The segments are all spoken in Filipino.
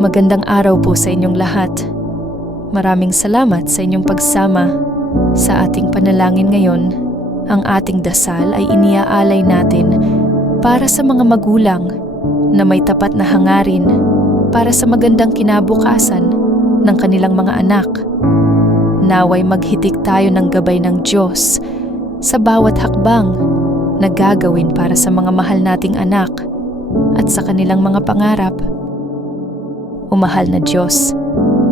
Magandang araw po sa inyong lahat. Maraming salamat sa inyong pagsama. Sa ating panalangin ngayon, ang ating dasal ay iniaalay natin para sa mga magulang na may tapat na hangarin para sa magandang kinabukasan ng kanilang mga anak. Naway maghitik tayo ng gabay ng Diyos sa bawat hakbang na gagawin para sa mga mahal nating anak at sa kanilang mga pangarap. O mahal na Diyos,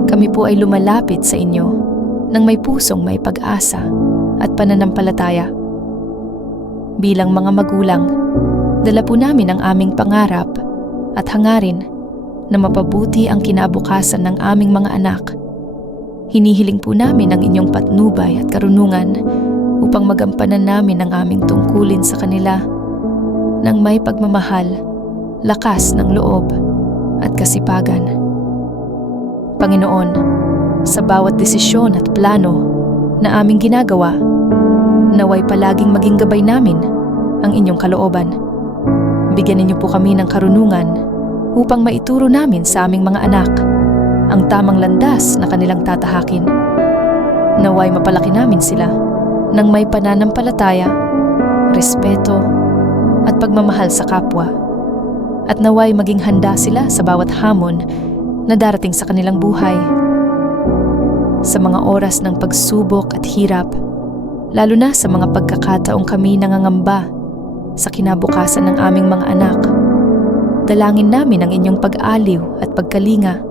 kami po ay lumalapit sa inyo ng may pusong may pag-asa at pananampalataya. Bilang mga magulang, dala po namin ang aming pangarap at hangarin na mapabuti ang kinabukasan ng aming mga anak. Hinihiling po namin ang inyong patnubay at karunungan upang magampanan namin ang aming tungkulin sa kanila ng may pagmamahal, lakas ng loob at kasipagan. Panginoon, sa bawat desisyon at plano na aming ginagawa, naway palaging maging gabay namin ang inyong kalooban. Bigyan ninyo po kami ng karunungan upang maituro namin sa aming mga anak ang tamang landas na kanilang tatahakin. Naway mapalaki namin sila ng may pananampalataya, respeto, at pagmamahal sa kapwa. At naway maging handa sila sa bawat hamon na darating sa kanilang buhay. Sa mga oras ng pagsubok at hirap, lalo na sa mga pagkakataong kami nangangamba sa kinabukasan ng aming mga anak, dalangin namin ang inyong pag-aliw at pagkalinga.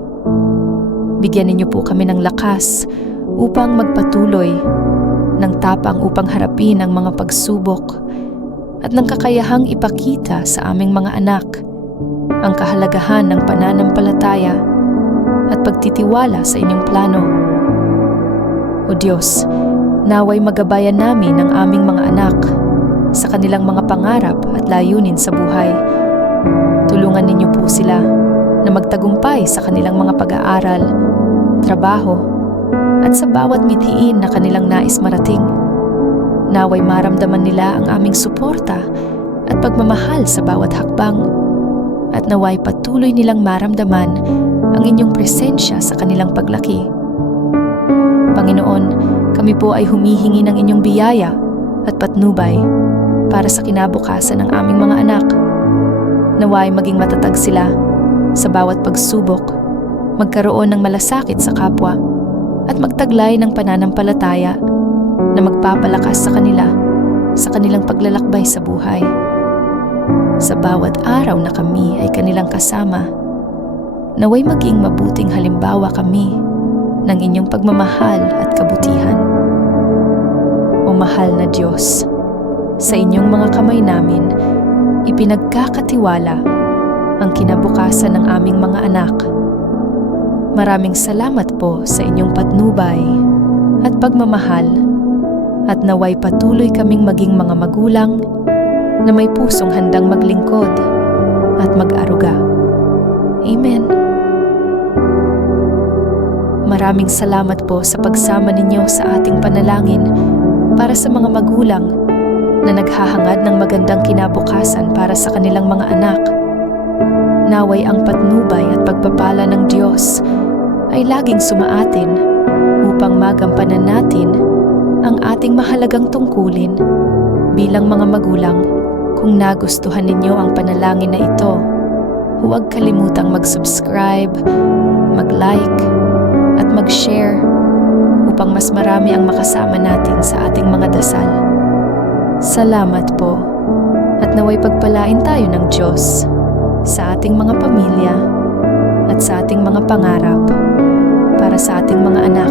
Bigyan ninyo po kami ng lakas upang magpatuloy, ng tapang upang harapin ang mga pagsubok at ng kakayahang ipakita sa aming mga anak ang kahalagahan ng pananampalataya at pagtitiwala sa inyong plano. O Diyos, naway magabayan namin ang aming mga anak sa kanilang mga pangarap at layunin sa buhay. Tulungan ninyo po sila na magtagumpay sa kanilang mga pag-aaral, trabaho, at sa bawat mithiin na kanilang nais marating. Naway maramdaman nila ang aming suporta at pagmamahal sa bawat hakbang at naway patuloy nilang maramdaman ang inyong presensya sa kanilang paglaki. Panginoon, kami po ay humihingi ng inyong biyaya at patnubay para sa kinabukasan ng aming mga anak. Naway maging matatag sila sa bawat pagsubok, magkaroon ng malasakit sa kapwa, at magtaglay ng pananampalataya na magpapalakas sa kanila sa kanilang paglalakbay sa buhay. Sa bawat araw na kami ay kanilang kasama, naway maging mabuting halimbawa kami ng inyong pagmamahal at kabutihan. O mahal na Diyos, sa inyong mga kamay namin, ipinagkakatiwala ang kinabukasan ng aming mga anak. Maraming salamat po sa inyong patnubay at pagmamahal at naway patuloy kaming maging mga magulang na may pusong handang maglingkod at mag-aruga. Amen. Maraming salamat po sa pagsama ninyo sa ating panalangin para sa mga magulang na naghahangad ng magandang kinabukasan para sa kanilang mga anak. Naway ang patnubay at pagpapala ng Diyos ay laging sumaatin upang magampanan natin ang ating mahalagang tungkulin bilang mga magulang. Kung nagustuhan ninyo ang panalangin na ito, huwag kalimutang mag-subscribe, mag-like, mag-share upang mas marami ang makasama natin sa ating mga dasal. Salamat po at naway pagpalain tayo ng Diyos sa ating mga pamilya at sa ating mga pangarap para sa ating mga anak.